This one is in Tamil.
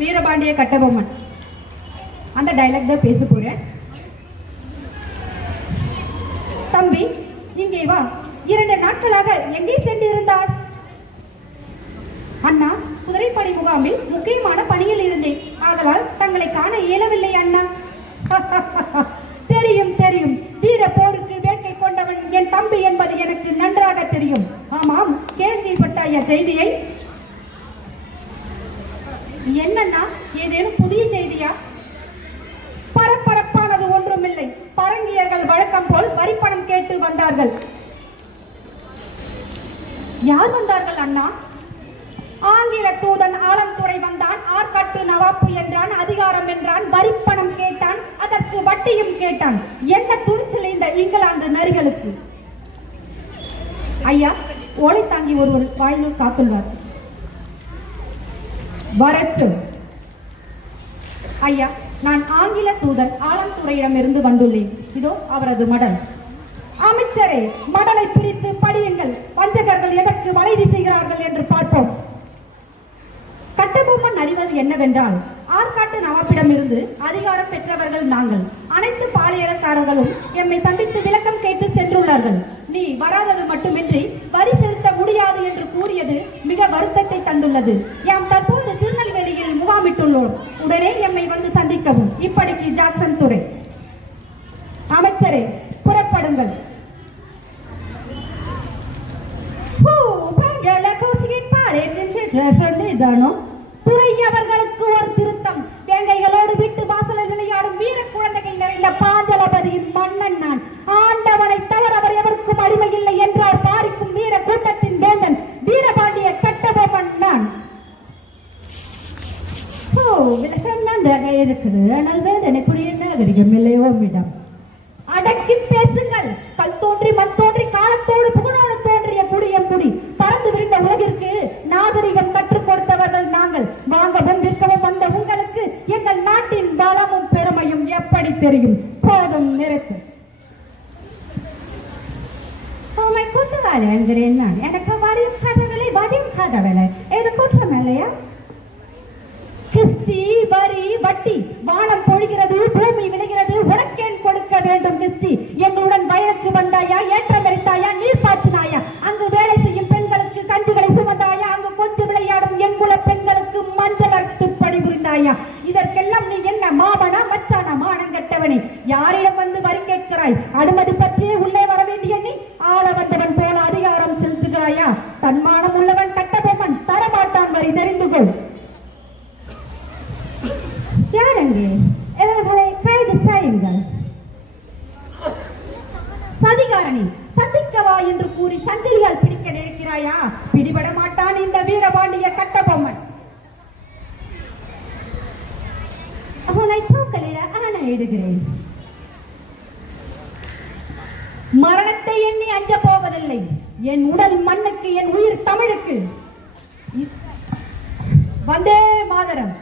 வீரபாண்டிய கட்டபொம்மன். அந்த டைலாக் தான் பேச போறேன். தம்பி இங்கே வா. இரண்டு நாட்களாக எங்கே சென்றிருந்தார் அண்ணா குதிரைப்படை முகாமில் முக்கியமான பணியில் இருந்தேன். ஆதலால் தங்களை காண இயலவில்லை அண்ணா. தெரியும் தெரியும். வீர போருக்கு வேட்கை கொண்டவன் என் தம்பி என்பது எனக்கு நன்றாக தெரியும். ஆமாம் கேள்விப்பட்ட செய்தியை? என்னன்னா ஏதேனும் புதிய செய்தியா? பரபரப்பானது ஒன்றுமில்லை. பரங்கியர்கள் வழக்கம் போல் வரிப்பணம் கேட்டு வந்தார்கள். யார் வந்தார்கள் அண்ணா? ஆங்கில தூதன் ஆலந்துறை வந்தான். ஆற்காட்டு நவாப்பு என்றான் அதிகாரம் என்றான் வரிப்பணம் கேட்டான் அதற்கு வட்டியும் கேட்டான். என்ன துணிச்சல் இந்த இங்கிலாந்து நரிகளுக்கு ஐயா ஓலை தாங்கி ஒருவர் வாயிலுள் காத்துள்ளார். வரட்டும். ஐயா நான் ஆங்கில தூதர் ஆலந்துறையிடமிருந்து வந்துள்ளேன். இதோ அவரது மடல். அமைச்சரே மடலை பிரித்து படியுங்கள். வஞ்சகர்கள் எதற்கு வலை வீசுகிறார்கள் என்று பார்ப்போம். கட்டபொம்மன் அறிவது என்னவென்றால் ஆற்காட்டு நவாப்பிடமிருந்து அதிகாரம் பெற்றவர்கள் நாங்கள். அனைத்து பாளையரக்காரர்களும் எம்மை சந்தித்து விளக்கம் கேட்டு சென்றுள்ளார்கள். நீ வராதது மட்டுமின்றி வரி செலுத்த முடியாது என்று கூறியது மிக வருத்தத்தை தந்துள்ளது. தெரிவித்துள்ளோம் உடனே எம்மை வந்து சந்திக்கவும். இப்படிக்கு ஜாக்சன் துறை. அமைச்சரே புறப்படுங்கள். ஓ, துறை அவர்களுக்கு ஒரு திருத்தம். வேங்கைகளோடு வீட்டு வாசலில் விளையாடும் வீர குழந்தைகள் நிறைந்த பாஞ்சலபதியின் மன்னன் நான் ஆண்டவனை தவிர அவர் எவருக்கும் அடிமை இல்லை என்றார் பாரிக்கும் வீர கூட்டத்தின் வேந்தன் வீரபாண்டிய கட்டபொம்மன் நான் ஓ விளக்கம் நன்றாக இருக்குது ஆனால் வேதனை நாகரிகம் இல்லையோ இடம் அடக்கி பேசுங்கள். கல் தோன்றி மண் தோன்றி காலத்தோடு புகழோடு தோன்றிய புடியம் புடி பறந்து விரிந்த உலகிற்கு நாகரிகம் கற்றுக் கொடுத்தவர்கள் நாங்கள். வாங்கவும் விற்கவும் வந்த உங்களுக்கு எங்கள் நாட்டின் பலமும் பெருமையும் எப்படி தெரியும்? போதும் நிறுத்து. உமை குற்றவாளி என்கிறேன் நான். எனக்கு வரையும் கதவில்லை வரையும் கதவில்லை இது குற்றம் இல்லையா? கிறிஸ்டி வரி வட்டி வானம் பொழிகிறது பூமி விளைகிறது உனக்கேன் கொடுக்க வேண்டும் கிறிஸ்டி எங்களுடன் வயலுக்கு வந்தாயா ஏற்றம் எடுத்தாயா நீர் பாய்ச்சினாயா? அங்கு வேலை செய்யும் பெண்களுக்கு கஞ்சிகளை சுமந்தாயா? அங்கு கொஞ்சம் விளையாடும் என் குல பெண்களுக்கு மஞ்சள் அறுத்து பணிபுரிந்தாயா இதற்கெல்லாம் நீ என்ன மாமனா மச்சானா மானம் கெட்டவனே? யாரிடம் வந்து வரி கேட்கிறாய்? அனுமதி பற்றியே உள்ளே வர வேண்டிய நீ? ஆள வந்தவன் போல அதிகாரம் செலுத்துகிறாயா? தன்மானம் உள்ளவன் கட்டபொம்மன் தரமாட்டான் வரி தெரிந்து கொள். சதிகாரணி சந்திக்கவா என்று கூறி சங்கிலியால் பிடிக்க நினைக்கிறாயா பிடிபட மாட்டான் இந்த வீரபாண்டிய கட்டபொம்மன். அவனை தூக்கலிட ஆணையிடுகிறேன் மரணத்தை எண்ணி அஞ்ச போவதில்லை. என் உடல் மண்ணுக்கு என் உயிர் தமிழுக்கு. வந்தே மாதரம்.